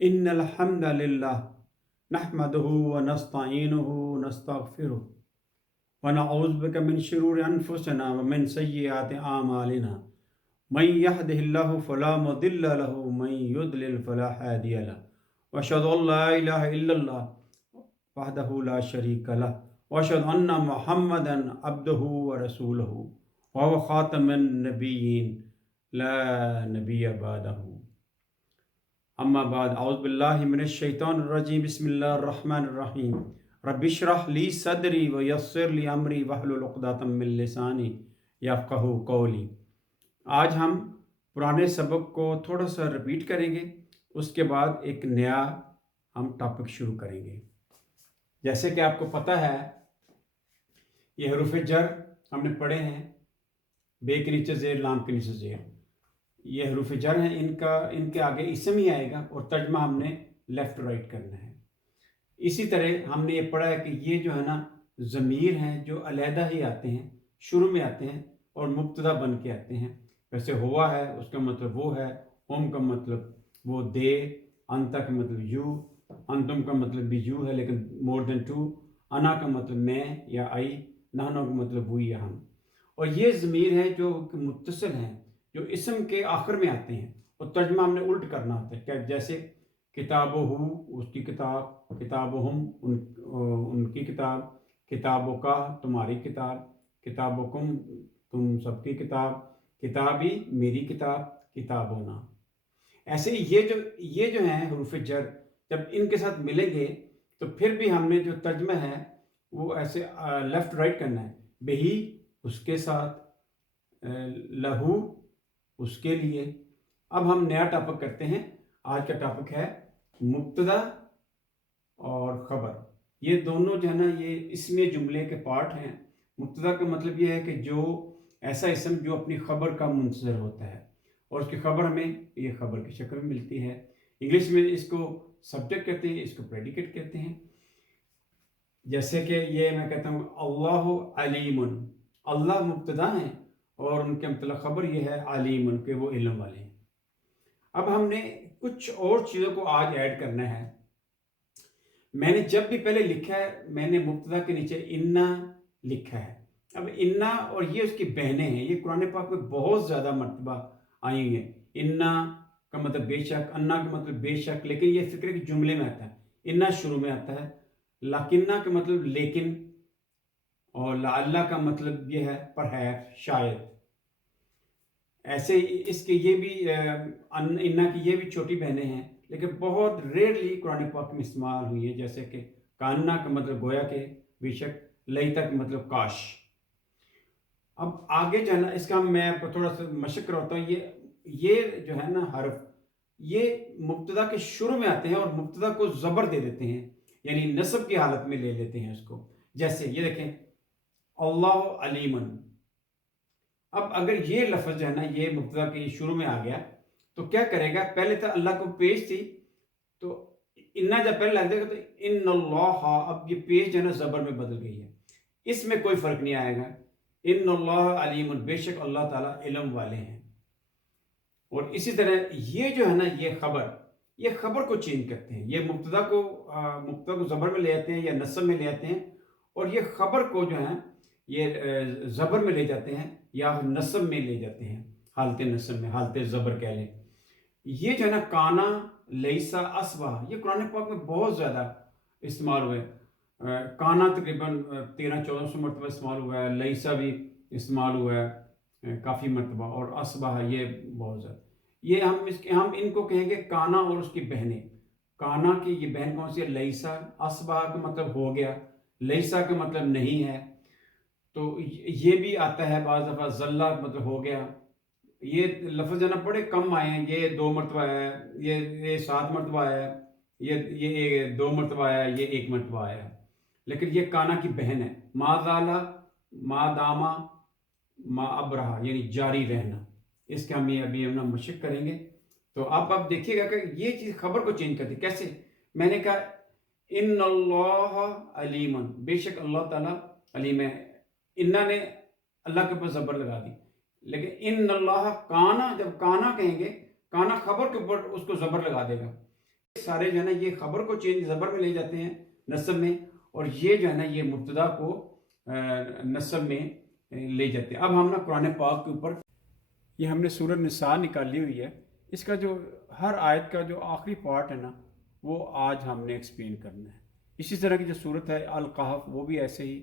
إن الحمد لله نحمده ونستعينه ونستغفره ونعوذ بك من شرور أنفسنا ومن سيئات أعمالنا من يهده الله فلا مضل له ومن يضلل فلا هادي له وأشهد أن لا إله إلا الله وحده لا شريك له وأشهد أن محمدا عبده ورسوله وهو خاتم النبيين لا نبي بعده اما بعد اعوذ باللہ من الشیطان الرجیم بسم اللہ الرحمن الرحیم رب اشرح لی صدری ویسر لی امری واحلل عقدۃ من لسانی یفقہوا قولی۔ آج ہم پرانے سبق کو تھوڑا سا ریپیٹ کریں گے، اس کے بعد ایک نیا ہم ٹاپک شروع کریں گے۔ جیسے کہ آپ کو پتہ ہے یہ حروف جر ہم نے پڑھے ہیں، بے کے نیچے زیر، لام کے نیچے زیر، یہ حروف جر ہیں، ان کے آگے اسم ہی آئے گا اور ترجمہ ہم نے لیفٹ رائٹ کرنا ہے۔ اسی طرح ہم نے یہ پڑھا ہے کہ یہ جو ہے نا ضمیر ہیں جو علیحدہ ہی آتے ہیں، شروع میں آتے ہیں اور مبتدا بن کے آتے ہیں۔ ویسے ہوا ہے اس کا مطلب وہ ہے، ہم کا مطلب وہ دے، انتا کا مطلب یو، انتم کا مطلب بھی یو ہے لیکن مور دین ٹو، انا کا مطلب میں یا آئی، نحنو کا مطلب وہ یا ہم۔ اور یہ ضمیر ہیں جو متصل ہیں، جو اسم کے آخر میں آتے ہیں، اور ترجمہ ہم نے الٹ کرنا ہوتا ہے، کہ جیسے کتاب ہو اس کی کتاب، کتاب ہم ان کی کتاب، کتابوں کا تمہاری کتاب، کتابکم تم سب کی کتاب، کتابی میری کتاب، کتاب ہونا۔ ایسے ہی یہ جو ہیں حروف جر جب ان کے ساتھ ملیں گے تو پھر بھی ہم نے جو ترجمہ ہے وہ ایسے لیفٹ رائٹ کرنا ہے، بہی اس کے ساتھ، لہو اس کے لیے۔ اب ہم نیا ٹاپک کرتے ہیں۔ آج کا ٹاپک ہے مبتدا اور خبر۔ یہ دونوں جو ہے نا یہ اسم جملے کے پارٹ ہیں۔ مبتدا کا مطلب یہ ہے کہ جو ایسا اسم جو اپنی خبر کا منتظر ہوتا ہے اور اس کی خبر ہمیں یہ خبر کی شکل میں ملتی ہے۔ انگلش میں اس کو سبجیکٹ کہتے ہیں، اس کو پریڈیکیٹ کہتے ہیں۔ جیسے کہ یہ میں کہتا ہوں اللہ علیم، اللہ مبتدا ہیں اور ان کے مطلب خبر یہ ہے علیم، ان کے وہ علم والے ہیں۔ اب ہم نے کچھ اور چیزوں کو آج ایڈ کرنا ہے۔ میں نے جب بھی پہلے لکھا ہے میں نے مبتدا کے نیچے انا لکھا ہے۔ اب انا اور یہ اس کی بہنیں ہیں، یہ قرآن پاک میں بہت زیادہ مرتبہ آئی ہیں۔ انا کا مطلب بے شک، انا کا مطلب بے شک، لیکن یہ فکر کے جملے میں آتا ہے۔ انا شروع میں آتا ہے، لکنہ کا مطلب لیکن، اور لعلہ کا مطلب یہ ہے پرہیپس، شاید۔ ایسے اس کے یہ بھی انا کی یہ بھی چھوٹی بہنیں ہیں لیکن بہت ریئرلی قرآن پاک میں استعمال ہوئی ہیں، جیسے کہ کانا کا مطلب گویا کہ، بے شک، لیتا کا مطلب کاش۔ اب آگے جو ہے نا اس کا میں تھوڑا سا مشق کرواتا ہوں۔ یہ جو ہے نا حرف یہ مبتدا کے شروع میں آتے ہیں اور مبتدا کو زبر دے دیتے ہیں، یعنی نصب کی حالت میں لے لیتے ہیں اس کو۔ جیسے یہ دیکھیں اللہ علیمن۔ اب اگر یہ لفظ جو ہے نا یہ مبتدا کے شروع میں آ گیا تو کیا کرے گا؟ پہلے تو اللہ کو پیش تھی تو انا جب پہلے لگ جائے گا تو ان اللہ، اب یہ پیش جو ہے نا زبر میں بدل گئی ہے، اس میں کوئی فرق نہیں آئے گا۔ ان اللہ علیم، بے شک اللہ تعالیٰ علم والے ہیں۔ اور اسی طرح یہ جو ہے نا یہ خبر کو چینج کرتے ہیں، یہ مبتدا کو زبر میں لے آتے ہیں یا نصب میں لے آتے ہیں، اور یہ خبر کو جو ہے یہ زبر میں لے جاتے ہیں یا نصب میں لے جاتے ہیں، حالت نصب میں، حالت زبر کہہ لیں۔ یہ جو ہے نا کانا، لیسا، اسبا، یہ قرآن پاک میں بہت زیادہ استعمال ہوئے۔ کانا تقریباً 1300-1400 مرتبہ استعمال ہوا ہے، لیسا بھی استعمال ہوا ہے کافی مرتبہ، اور اسبا ہے یہ بہت زیادہ۔ یہ ہم ان کو کہیں گے کانا اور اس کی بہنیں۔ کانا کی یہ بہن کون سی ہے؟ لیسا۔ اسبا کا مطلب ہو گیا، لیسا کا مطلب نہیں ہے، تو یہ بھی آتا ہے بعض دفعہ۔ زلہ مطلب ہو گیا۔ یہ لفظ جو ہے نا بڑے کم آئے ہیں، یہ 2 مرتبہ آیا ہے، یہ 7 مرتبہ آیا ہے، یہ 2 مرتبہ آیا ہے، یہ 1 مرتبہ آیا ہے، لیکن یہ کانا کی بہن ہے۔ ما زالا، ما داما، ما ابرہا، یعنی جاری رہنا۔ اس کا ہم ابھی ہم مشق کریں گے۔ تو آپ دیکھیے گا کہ یہ چیز خبر کو چینج کرتی کیسے۔ میں نے کہا ان اللہ علیم، بے شک اللہ تعالیٰ علیم ہے۔ انا نے اللہ کے اوپر زبر لگا دی، لیکن ان اللہ کانا، جب کانا کہیں گے، کانا خبر کے اوپر اس کو زبر لگا دے گا۔ سارے جو ہے نا یہ خبر کو چینج زبر میں لے جاتے ہیں نصب میں، اور یہ جو ہے نا یہ مبتدا کو نصب میں لے جاتے ہیں۔ اب ہم نا قرآن پاک کے اوپر یہ ہم نے سورۃ نساء نکالی ہوئی ہے، اس کا جو ہر آیت کا جو آخری پارٹ ہے نا وہ آج ہم نے ایکسپلین کرنا ہے۔ اسی طرح کی جو صورت ہے القحف وہ بھی ایسے ہی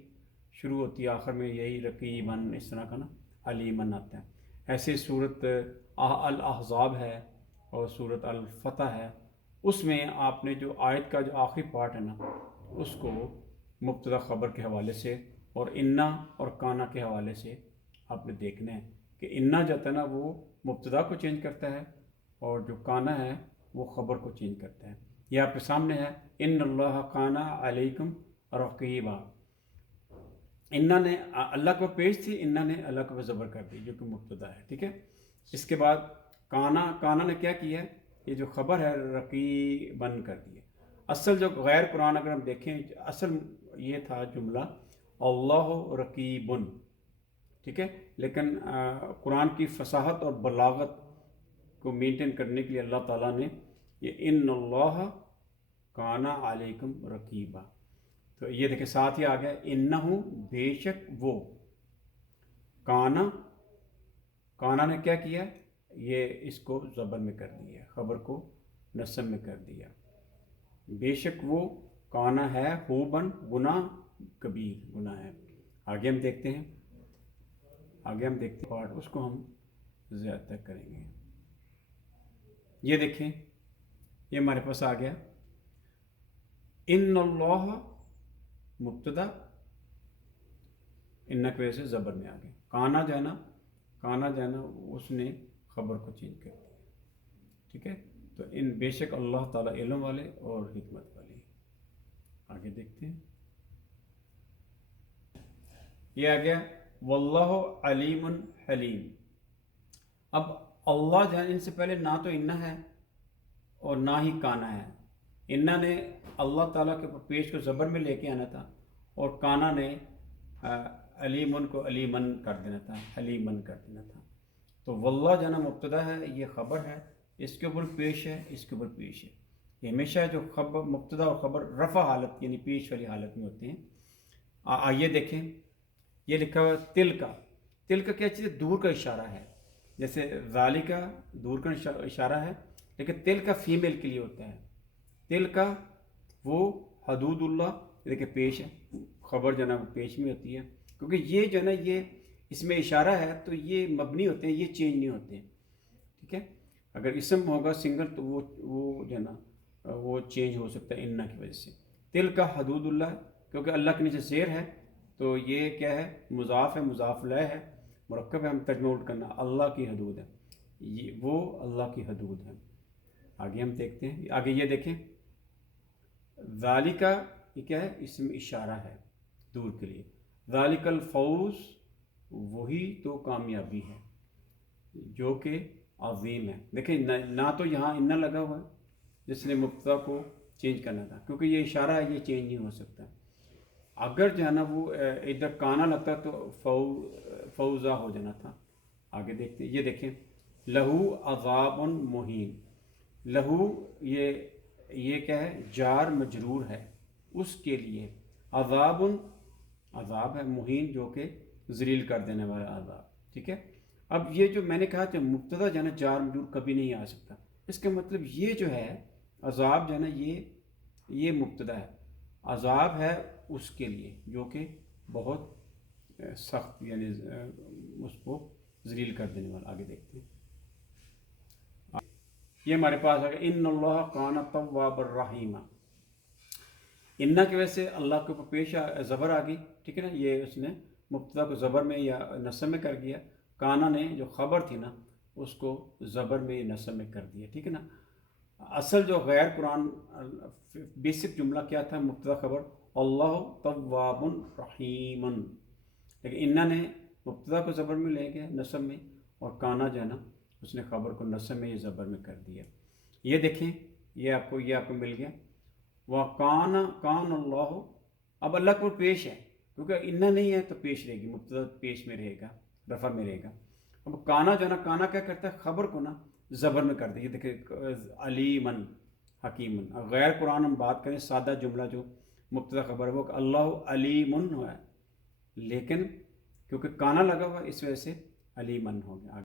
شروع ہوتی ہے، آخر میں یہی رقیباً اس طرح کا نا علیمن آتا ہے۔ ایسے صورت الاحزاب ہے اور صورت الفتح ہے، اس میں آپ نے جو آیت کا جو آخری پارٹ ہے نا اس کو مبتدا خبر کے حوالے سے اور انا اور کانا کے حوالے سے آپ نے دیکھنا ہے کہ انا جو ہے نا وہ مبتدا کو چینج کرتا ہے اور جو کانا ہے وہ خبر کو چینج کرتا ہے۔ یہ آپ کے سامنے ہے، ان اللہ کانا علیکم رقیبا۔ انا نے اللہ کو پیش تھی، انا نے اللہ کو زبر کر دی جو کہ مبتدا ہے، ٹھیک ہے۔ اس کے بعد کانا نے کیا کیا ہے، یہ جو خبر ہے رقیباً کر دی ہے۔ اصل جو غیر قرآن اگر ہم دیکھیں اصل یہ تھا جملہ اللہ رقیبن، ٹھیک ہے، لیکن قرآن کی فصاحت اور بلاغت کو مینٹین کرنے کے لیے اللہ تعالیٰ نے یہ ان اللہ کانا علیکم رقیبا، تو یہ دیکھیں ساتھ ہی آ گیا انہو بے شک وہ، کانا نے کیا کیا، یہ اس کو زبر میں کر دیا، خبر کو نصب میں کر دیا۔ بے شک وہ کانا ہے خوباً گناہ کبیر، گناہ ہے۔ آگے ہم دیکھتے ہیں پارٹ، اس کو ہم زیادہ کریں گے۔ یہ دیکھیں یہ ہمارے پاس آ گیا ان اللہ مبتدا، ان کی وجہ سے زبر میں آ گیا، کانا جو ہے نا اس نے خبر کو چینج کر دیا، ٹھیک ہے۔ تو ان بے شک اللہ تعالیٰ علم والے اور حکمت والے۔ آگے دیکھتے ہیں، یہ آ گیا واللہ علیم حلیم۔ اب اللہ جو ہے ان سے پہلے نہ تو انا ہے اور نہ ہی کانا ہے۔ انا نے اللہ تعالیٰ کے پیش کو زبر میں لے کے آنا تھا، اور کانا نے علیمن کو علیمن کر دینا تھا، حلیمن کر دینا تھا۔ تو واللہ جو ہے نا مبتدا ہے، یہ خبر ہے، اس کے اوپر پیش ہے، اس کے اوپر پیش ہے۔ یہ ہمیشہ جو خبر مبتدا اور خبر رفع حالت یعنی پیش والی حالت میں ہوتے ہیں۔ آئیے دیکھیں، یہ لکھا ہوا تل کا کیا چیز ہے، دور کا اشارہ ہے، جیسے ذالکا دور کا اشارہ ہے، لیکن تل کا فیمیل کے لیے ہوتا ہے۔ تل کا وہ حدود اللہ، دیکھیں پیش ہے، خبر جو ہے نا پیش میں ہوتی ہے، کیونکہ یہ جو ہے نا یہ اس میں اشارہ ہے تو یہ مبنی ہوتے ہیں، یہ چینج نہیں ہوتے ہیں، ٹھیک ہے۔ اگر اسم ہوگا سنگل تو وہ جو ہے نا وہ چینج ہو سکتا ہے انا کی وجہ سے۔ تل کا حدود اللہ، کیونکہ اللہ کے نیچے زیر ہے تو یہ کیا ہے، مضاف ہے، مضاف لہ ہے، مرکب ہے، ہم ترجمہ الٹ کرنا، اللہ کی حدود ہے، یہ وہ اللہ کی حدود ہے۔ آگے ہم دیکھتے ہیں، آگے یہ دیکھیں ذالکا، یہ کیا ہے، اسم اشارہ ہے دور کے لیے۔ ذالک الفوز، وہی تو کامیابی ہے جو کہ عظیم ہے۔ دیکھیں نہ تو یہاں انا لگا ہوا ہے جس نے مبتدا کو چینج کرنا تھا، کیونکہ یہ اشارہ ہے، یہ چینج نہیں ہو سکتا۔ اگر جو ہے نا وہ ادھر کانا لگتا تو فوزا ہو جانا تھا۔ آگے دیکھتے ہیں، یہ دیکھیں لہو عذاب مہین، لہو یہ کیا ہے، جار مجرور ہے، اس کے لیے عذاب ہے، مہین جو کہ ذلیل کر دینے والا عذاب، ٹھیک ہے۔ اب یہ جو میں نے کہا کہ مبتدا جو ہے نا جار مجرور کبھی نہیں آ سکتا، اس کا مطلب یہ جو ہے عذاب جو ہے نا یہ مبتدا ہے، عذاب ہے اس کے لیے جو کہ بہت سخت، یعنی اس کو ذلیل کر دینے والا۔ آگے دیکھتے ہیں، یہ ہمارے پاس آ گیا ان اللہ کان تواب الرحیم۔ انا کی وجہ سے اللہ کے اوپر پیش زبر آ گئی، ٹھیک ہے نا، یہ اس نے مبتدا کو زبر میں یا نصب میں کر دیا، کانا نے جو خبر تھی نا اس کو زبر میں یا نصب میں کر دیا، ٹھیک ہے نا۔ اصل جو غیر قرآن بیسک جملہ کیا تھا، مبتدا خبر اللہ تواب رحیم، لیکن انا نے مبتدا کو زبر میں لے گیا نصب میں، اور کانا جو ہے نا اس نے خبر کو نصب میں یا زبر میں کر دیا۔ یہ دیکھیں یہ آپ کو مل گیا کان اللہ، اب اللہ کو پیش ہے، کیونکہ انا نہیں ہے تو پیش رہے گی، مبتدا پیش میں رہے گا، رفع میں رہے گا۔ اب کانا جو ہے نا، کانا کیا کرتا ہے، خبر کو نا زبر میں کر دے، یہ دیکھیں علیمن، حکیمن. غیر قرآن ہم بات کریں سادہ جملہ جو مبتدا خبر ہے وہ کہ اللہ علیمن ہے، لیکن کیونکہ کانا لگا ہوا اس وجہ سے علیمن ہو گیا.